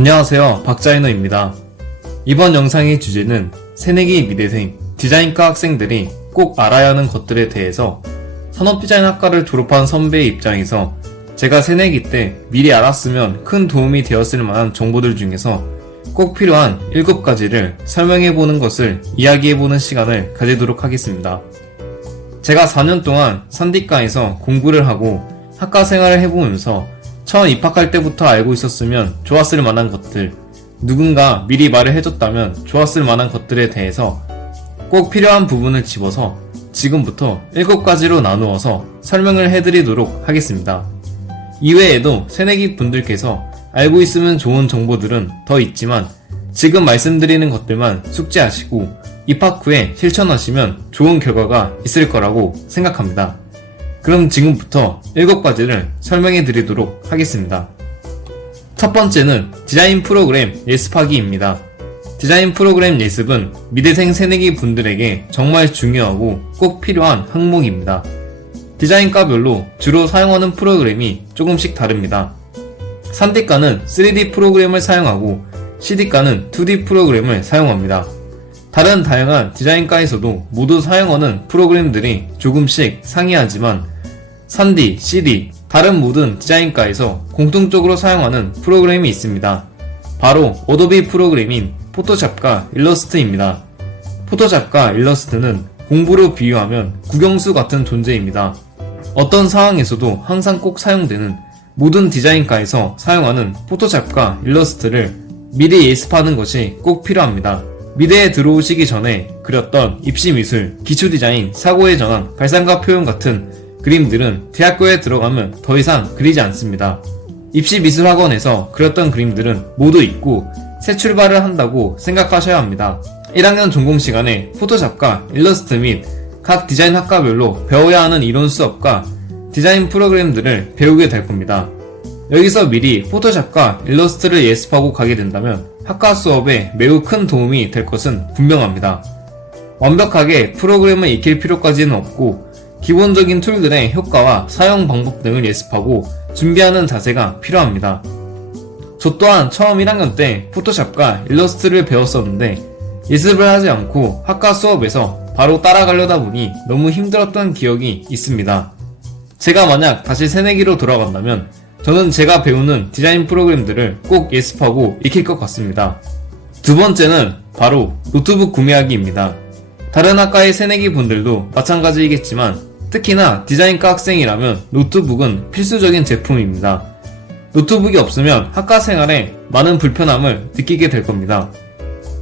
안녕하세요, 박자이너입니다. 이번 영상의 주제는 새내기 미대생, 디자인과 학생들이 꼭 알아야 하는 것들에 대해서 산업디자인학과를 졸업한 선배의 입장에서 제가 새내기 때 미리 알았으면 큰 도움이 되었을 만한 정보들 중에서 꼭 필요한 7가지를 설명해보는 것을 이야기해보는 시간을 가지도록 하겠습니다. 제가 4년 동안 산디과에서 공부를 하고 학과 생활을 해보면서 처음 입학할 때부터 알고 있었으면 좋았을 만한 것들, 누군가 미리 말을 해줬다면 좋았을 만한 것들에 대해서 꼭 필요한 부분을 집어서 지금부터 7가지로 나누어서 설명을 해드리도록 하겠습니다. 이외에도 새내기 분들께서 알고 있으면 좋은 정보들은 더 있지만 지금 말씀드리는 것들만 숙지하시고 입학 후에 실천하시면 좋은 결과가 있을 거라고 생각합니다. 그럼 지금부터 7가지를 설명해 드리도록 하겠습니다. 첫 번째는 디자인 프로그램 예습하기입니다. 디자인 프로그램 예습은 미대생 새내기 분들에게 정말 중요하고 꼭 필요한 항목입니다. 디자인과별로 주로 사용하는 프로그램이 조금씩 다릅니다. 산디과는 3D 프로그램을 사용하고 CD과는 2D 프로그램을 사용합니다. 다른 다양한 디자인과에서도 모두 사용하는 프로그램들이 조금씩 상이하지만 산디, CD, 다른 모든 디자인과에서 공통적으로 사용하는 프로그램이 있습니다. 바로 어도비 프로그램인 포토샵과 일러스트입니다. 포토샵과 일러스트는 공부로 비유하면 국영수 같은 존재입니다. 어떤 상황에서도 항상 꼭 사용되는 모든 디자인과에서 사용하는 포토샵과 일러스트를 미리 예습하는 것이 꼭 필요합니다. 미대에 들어오시기 전에 그렸던 입시미술, 기초디자인, 사고의 전환, 발상과 표현 같은 그림들은 대학교에 들어가면 더 이상 그리지 않습니다. 입시미술학원에서 그렸던 그림들은 모두 잊고 새 출발을 한다고 생각하셔야 합니다. 1학년 전공시간에 포토샵과 일러스트 및 각 디자인 학과별로 배워야 하는 이론 수업과 디자인 프로그램들을 배우게 될 겁니다. 여기서 미리 포토샵과 일러스트를 예습하고 가게 된다면 학과 수업에 매우 큰 도움이 될 것은 분명합니다. 완벽하게 프로그램을 익힐 필요까지는 없고 기본적인 툴들의 효과와 사용 방법 등을 예습하고 준비하는 자세가 필요합니다. 저 또한 처음 1학년 때 포토샵과 일러스트를 배웠었는데 예습을 하지 않고 학과 수업에서 바로 따라가려다 보니 너무 힘들었던 기억이 있습니다. 제가 만약 다시 새내기로 돌아간다면 저는 제가 배우는 디자인 프로그램들을 꼭 예습하고 익힐 것 같습니다. 두 번째는 바로 노트북 구매하기입니다. 다른 학과의 새내기 분들도 마찬가지이겠지만 특히나 디자인과 학생이라면 노트북은 필수적인 제품입니다. 노트북이 없으면 학과 생활에 많은 불편함을 느끼게 될 겁니다.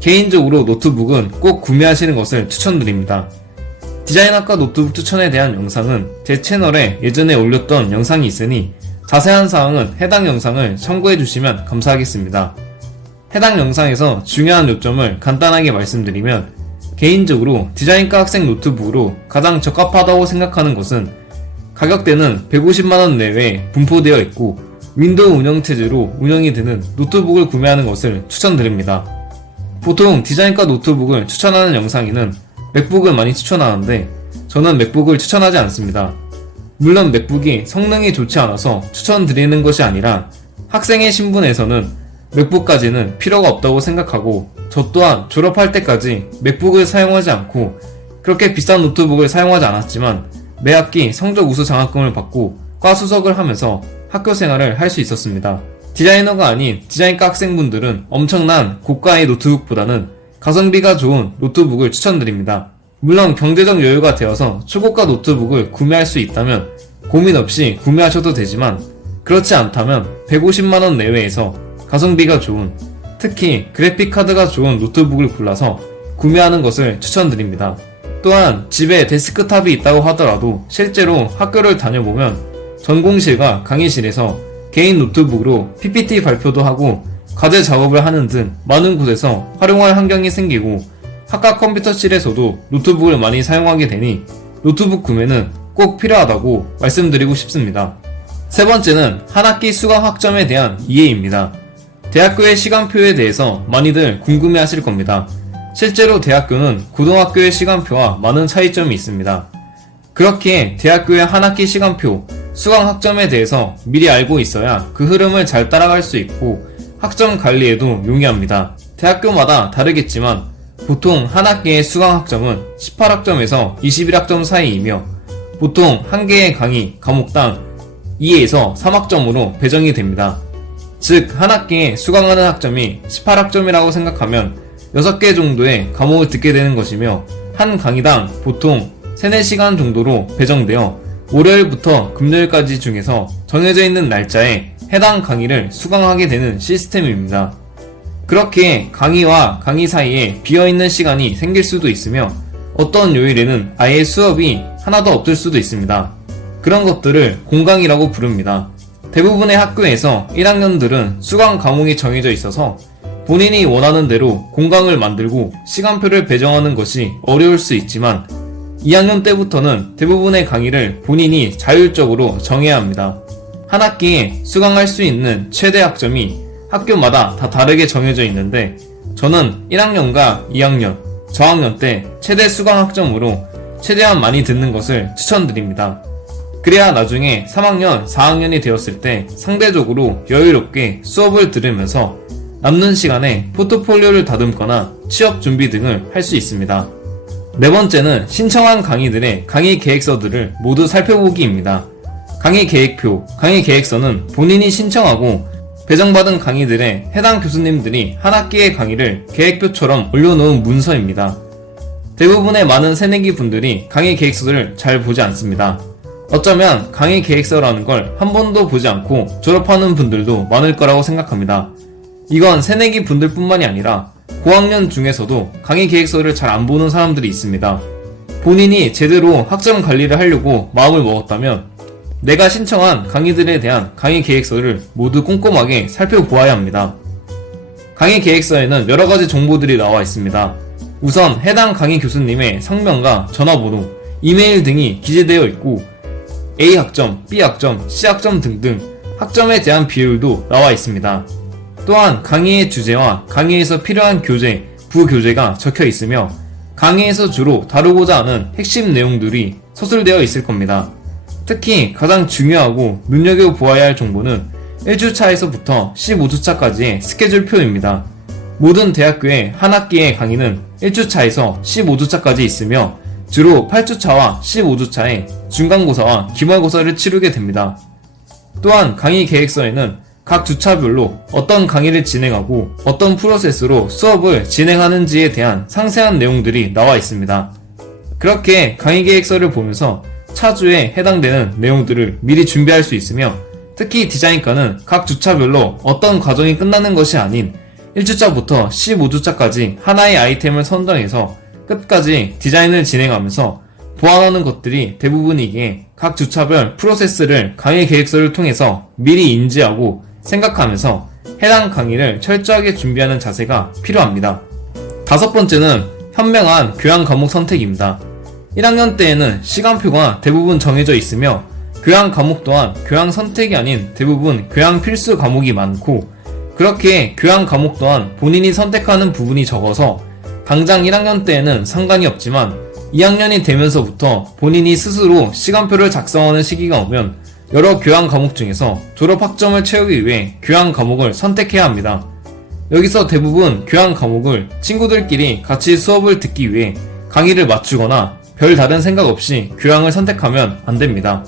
개인적으로 노트북은 꼭 구매하시는 것을 추천드립니다. 디자인학과 노트북 추천에 대한 영상은 제 채널에 예전에 올렸던 영상이 있으니 자세한 사항은 해당 영상을 참고해주시면 감사하겠습니다. 해당 영상에서 중요한 요점을 간단하게 말씀드리면 개인적으로 디자인과 학생 노트북으로 가장 적합하다고 생각하는 것은 가격대는 150만원 내외에 분포되어 있고 윈도우 운영체제로 운영이 되는 노트북을 구매하는 것을 추천드립니다. 보통 디자인과 노트북을 추천하는 영상에는 맥북을 많이 추천하는데 저는 맥북을 추천하지 않습니다. 물론 맥북이 성능이 좋지 않아서 추천드리는 것이 아니라 학생의 신분에서는 맥북까지는 필요가 없다고 생각하고 저 또한 졸업할 때까지 맥북을 사용하지 않고 그렇게 비싼 노트북을 사용하지 않았지만 매 학기 성적 우수 장학금을 받고 과 수석을 하면서 학교 생활을 할 수 있었습니다. 디자이너가 아닌 디자인과 학생분들은 엄청난 고가의 노트북보다는 가성비가 좋은 노트북을 추천드립니다. 물론 경제적 여유가 되어서 초고가 노트북을 구매할 수 있다면 고민 없이 구매하셔도 되지만 그렇지 않다면 150만원 내외에서 가성비가 좋은 특히 그래픽카드가 좋은 노트북을 골라서 구매하는 것을 추천드립니다. 또한 집에 데스크탑이 있다고 하더라도 실제로 학교를 다녀보면 전공실과 강의실에서 개인 노트북으로 PPT 발표도 하고 과제 작업을 하는 등 많은 곳에서 활용할 환경이 생기고 학과 컴퓨터실에서도 노트북을 많이 사용하게 되니 노트북 구매는 꼭 필요하다고 말씀드리고 싶습니다. 세 번째는 한 학기 수강 학점에 대한 이해입니다. 대학교의 시간표에 대해서 많이들 궁금해 하실 겁니다. 실제로 대학교는 고등학교의 시간표와 많은 차이점이 있습니다. 그렇기에 대학교의 한 학기 시간표, 수강 학점에 대해서 미리 알고 있어야 그 흐름을 잘 따라갈 수 있고 학점 관리에도 용이합니다. 대학교마다 다르겠지만 보통 한 학기의 수강 학점은 18학점에서 21학점 사이이며 보통 한 개의 강의, 과목당 2에서 3학점으로 배정이 됩니다. 즉, 한 학기에 수강하는 학점이 18학점이라고 생각하면 6개 정도의 과목을 듣게 되는 것이며 한 강의당 보통 3, 4시간 정도로 배정되어 월요일부터 금요일까지 중에서 정해져 있는 날짜에 해당 강의를 수강하게 되는 시스템입니다. 그렇게 강의와 강의 사이에 비어있는 시간이 생길 수도 있으며 어떤 요일에는 아예 수업이 하나도 없을 수도 있습니다. 그런 것들을 공강이라고 부릅니다. 대부분의 학교에서 1학년들은 수강 과목이 정해져 있어서 본인이 원하는 대로 공강을 만들고 시간표를 배정하는 것이 어려울 수 있지만 2학년 때부터는 대부분의 강의를 본인이 자율적으로 정해야 합니다. 한 학기에 수강할 수 있는 최대 학점이 학교마다 다 다르게 정해져 있는데 저는 1학년과 2학년, 저학년 때 최대 수강 학점으로 최대한 많이 듣는 것을 추천드립니다. 그래야 나중에 3학년, 4학년이 되었을 때 상대적으로 여유롭게 수업을 들으면서 남는 시간에 포트폴리오를 다듬거나 취업 준비 등을 할 수 있습니다. 네 번째는 신청한 강의들의 강의 계획서들을 모두 살펴보기입니다. 강의 계획표, 강의 계획서는 본인이 신청하고 배정받은 강의들의 해당 교수님들이 한 학기의 강의를 계획표처럼 올려놓은 문서입니다. 대부분의 많은 새내기 분들이 강의 계획서를 잘 보지 않습니다. 어쩌면 강의 계획서라는 걸 한 번도 보지 않고 졸업하는 분들도 많을 거라고 생각합니다. 이건 새내기 분들뿐만이 아니라 고학년 중에서도 강의 계획서를 잘 안 보는 사람들이 있습니다. 본인이 제대로 학점 관리를 하려고 마음을 먹었다면 내가 신청한 강의들에 대한 강의 계획서를 모두 꼼꼼하게 살펴보아야 합니다. 강의 계획서에는 여러가지 정보들이 나와 있습니다. 우선 해당 강의 교수님의 성명과 전화번호, 이메일 등이 기재되어 있고 A학점, B학점, C학점 등등 학점에 대한 비율도 나와 있습니다. 또한 강의의 주제와 강의에서 필요한 교재, 부교재가 적혀 있으며 강의에서 주로 다루고자 하는 핵심 내용들이 서술되어 있을 겁니다. 특히 가장 중요하고 눈여겨보아야 할 정보는 1주차에서부터 15주차까지의 스케줄표입니다. 모든 대학교의 한 학기의 강의는 1주차에서 15주차까지 있으며 주로 8주차와 15주차에 중간고사와 기말고사를 치르게 됩니다. 또한 강의 계획서에는 각 주차별로 어떤 강의를 진행하고 어떤 프로세스로 수업을 진행하는지에 대한 상세한 내용들이 나와 있습니다. 그렇게 강의 계획서를 보면서 차주에 해당되는 내용들을 미리 준비할 수 있으며 특히 디자인과는 각 주차별로 어떤 과정이 끝나는 것이 아닌 1주차부터 15주차까지 하나의 아이템을 선정해서 끝까지 디자인을 진행하면서 보완하는 것들이 대부분이기에 각 주차별 프로세스를 강의 계획서를 통해서 미리 인지하고 생각하면서 해당 강의를 철저하게 준비하는 자세가 필요합니다. 다섯 번째는 현명한 교양 과목 선택입니다. 1학년 때에는 시간표가 대부분 정해져 있으며 교양 과목 또한 교양 선택이 아닌 대부분 교양 필수 과목이 많고 그렇게 교양 과목 또한 본인이 선택하는 부분이 적어서 당장 1학년 때에는 상관이 없지만 2학년이 되면서부터 본인이 스스로 시간표를 작성하는 시기가 오면 여러 교양 과목 중에서 졸업 학점을 채우기 위해 교양 과목을 선택해야 합니다. 여기서 대부분 교양 과목을 친구들끼리 같이 수업을 듣기 위해 강의를 맞추거나 별 다른 생각 없이 교양을 선택하면 안 됩니다.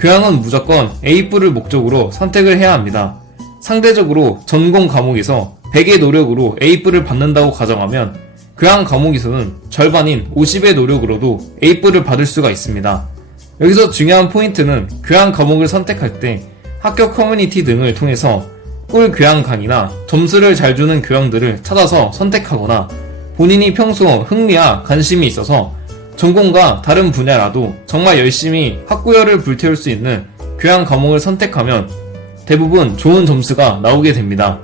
교양은 무조건 A뿔을 목적으로 선택을 해야 합니다. 상대적으로 전공 과목에서 100의 노력으로 A뿔을 받는다고 가정하면 교양 과목에서는 절반인 50의 노력으로도 A뿔을 받을 수가 있습니다. 여기서 중요한 포인트는 교양 과목을 선택할 때 학교 커뮤니티 등을 통해서 꿀 교양 강의나 점수를 잘 주는 교양들을 찾아서 선택하거나 본인이 평소 흥미와 관심이 있어서 전공과 다른 분야라도 정말 열심히 학구열을 불태울 수 있는 교양 과목을 선택하면 대부분 좋은 점수가 나오게 됩니다.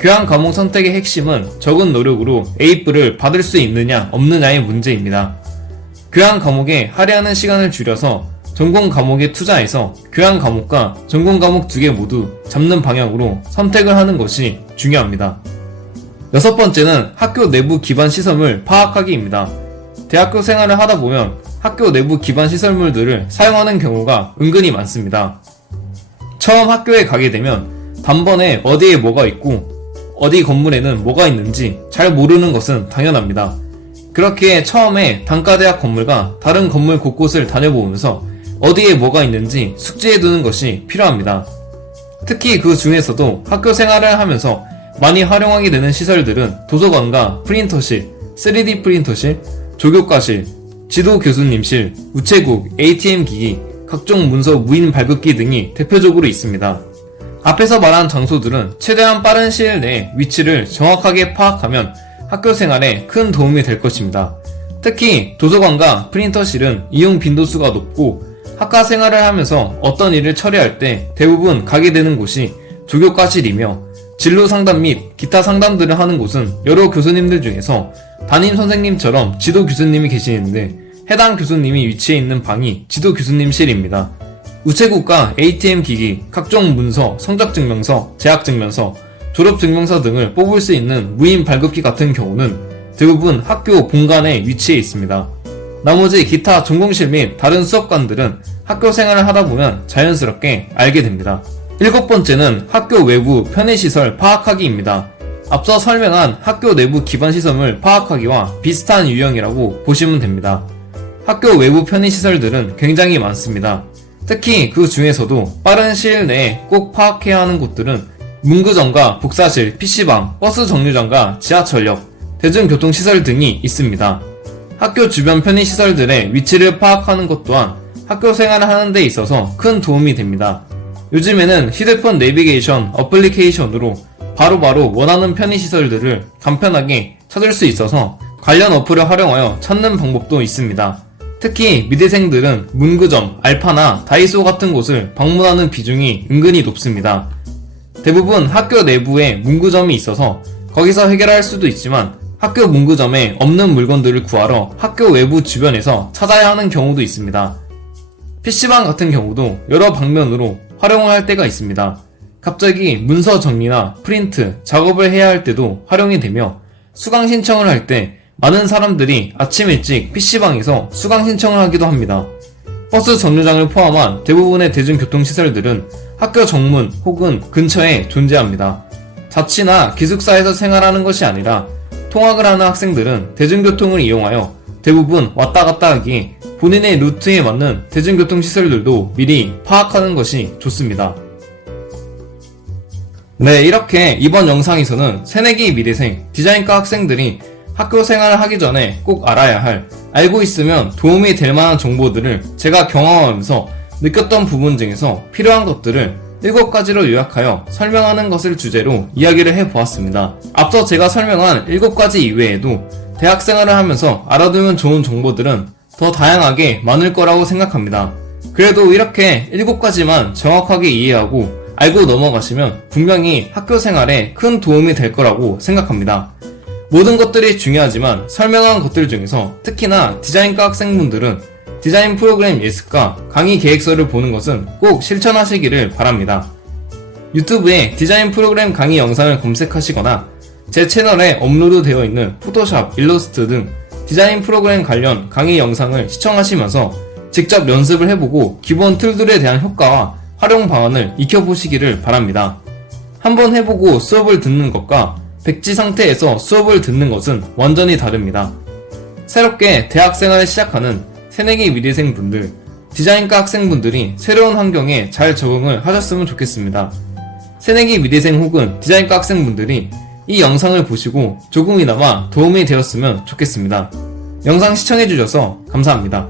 교양 과목 선택의 핵심은 적은 노력으로 A뿔을 받을 수 있느냐 없느냐의 문제입니다. 교양 과목에 할애하는 시간을 줄여서 전공 과목에 투자해서 교양 과목과 전공 과목 두 개 모두 잡는 방향으로 선택을 하는 것이 중요합니다. 여섯 번째는 학교 내부 기반 시설물 파악하기입니다. 대학교 생활을 하다 보면 학교 내부 기반 시설물들을 사용하는 경우가 은근히 많습니다. 처음 학교에 가게 되면 단번에 어디에 뭐가 있고 어디 건물에는 뭐가 있는지 잘 모르는 것은 당연합니다. 그렇기에 처음에 단과대학 건물과 다른 건물 곳곳을 다녀보면서 어디에 뭐가 있는지 숙지해두는 것이 필요합니다. 특히 그 중에서도 학교 생활을 하면서 많이 활용하게 되는 시설들은 도서관과 프린터실, 3D 프린터실, 조교과실, 지도 교수님실, 우체국, ATM 기기, 각종 문서 무인 발급기 등이 대표적으로 있습니다. 앞에서 말한 장소들은 최대한 빠른 시일 내에 위치를 정확하게 파악하면 학교 생활에 큰 도움이 될 것입니다. 특히 도서관과 프린터실은 이용 빈도수가 높고 학과 생활을 하면서 어떤 일을 처리할 때 대부분 가게 되는 곳이 조교과실이며 진로 상담 및 기타 상담들을 하는 곳은 여러 교수님들 중에서 담임 선생님처럼 지도 교수님이 계시는데 해당 교수님이 위치해 있는 방이 지도 교수님실입니다. 우체국과 ATM 기기, 각종 문서, 성적증명서, 재학증명서, 졸업증명서 등을 뽑을 수 있는 무인 발급기 같은 경우는 대부분 학교 본관에 위치해 있습니다. 나머지 기타 전공실 및 다른 수업관들은 학교 생활을 하다보면 자연스럽게 알게 됩니다. 7번째는 학교 외부 편의시설 파악하기입니다. 앞서 설명한 학교 내부 기반시설을 파악하기와 비슷한 유형이라고 보시면 됩니다. 학교 외부 편의시설들은 굉장히 많습니다. 특히 그 중에서도 빠른 시일 내에 꼭 파악해야 하는 곳들은 문구점과 복사실, PC방, 버스 정류장과 지하철역, 대중교통시설 등이 있습니다. 학교 주변 편의시설들의 위치를 파악하는 것 또한 학교 생활을 하는 데 있어서 큰 도움이 됩니다. 요즘에는 휴대폰 내비게이션 어플리케이션으로 바로바로 원하는 편의시설들을 간편하게 찾을 수 있어서 관련 어플을 활용하여 찾는 방법도 있습니다. 특히 미대생들은 문구점, 알파나 다이소 같은 곳을 방문하는 비중이 은근히 높습니다. 대부분 학교 내부에 문구점이 있어서 거기서 해결할 수도 있지만 학교 문구점에 없는 물건들을 구하러 학교 외부 주변에서 찾아야 하는 경우도 있습니다. PC방 같은 경우도 여러 방면으로 활용을 할 때가 있습니다. 갑자기 문서 정리나 프린트, 작업을 해야 할 때도 활용이 되며 수강 신청을 할 때 많은 사람들이 아침 일찍 PC방에서 수강 신청을 하기도 합니다. 버스 정류장을 포함한 대부분의 대중교통시설들은 학교 정문 혹은 근처에 존재합니다. 자취나 기숙사에서 생활하는 것이 아니라 통학을 하는 학생들은 대중교통을 이용하여 대부분 왔다 갔다 하기에 본인의 루트에 맞는 대중교통시설들도 미리 파악하는 것이 좋습니다. 네, 이렇게 이번 영상에서는 새내기 미대생, 디자인과 학생들이 학교 생활을 하기 전에 꼭 알아야 할, 알고 있으면 도움이 될 만한 정보들을 제가 경험하면서 느꼈던 부분 중에서 필요한 것들을 7가지로 요약하여 설명하는 것을 주제로 이야기를 해보았습니다. 앞서 제가 설명한 7가지 이외에도 대학생활을 하면서 알아두면 좋은 정보들은 더 다양하게 많을 거라고 생각합니다. 그래도 이렇게 7가지만 정확하게 이해하고 알고 넘어가시면 분명히 학교 생활에 큰 도움이 될 거라고 생각합니다. 모든 것들이 중요하지만 설명한 것들 중에서 특히나 디자인과 학생분들은 디자인 프로그램 예습과 강의 계획서를 보는 것은 꼭 실천하시기를 바랍니다. 유튜브에 디자인 프로그램 강의 영상을 검색하시거나 제 채널에 업로드 되어 있는 포토샵, 일러스트 등 디자인 프로그램 관련 강의 영상을 시청하시면서 직접 연습을 해보고 기본 툴들에 대한 효과와 활용 방안을 익혀보시기를 바랍니다. 한번 해보고 수업을 듣는 것과 백지 상태에서 수업을 듣는 것은 완전히 다릅니다. 새롭게 대학생활을 시작하는 새내기 미대생분들, 디자인과 학생분들이 새로운 환경에 잘 적응을 하셨으면 좋겠습니다. 새내기 미대생 혹은 디자인과 학생분들이 이 영상을 보시고 조금이나마 도움이 되었으면 좋겠습니다. 영상 시청해주셔서 감사합니다.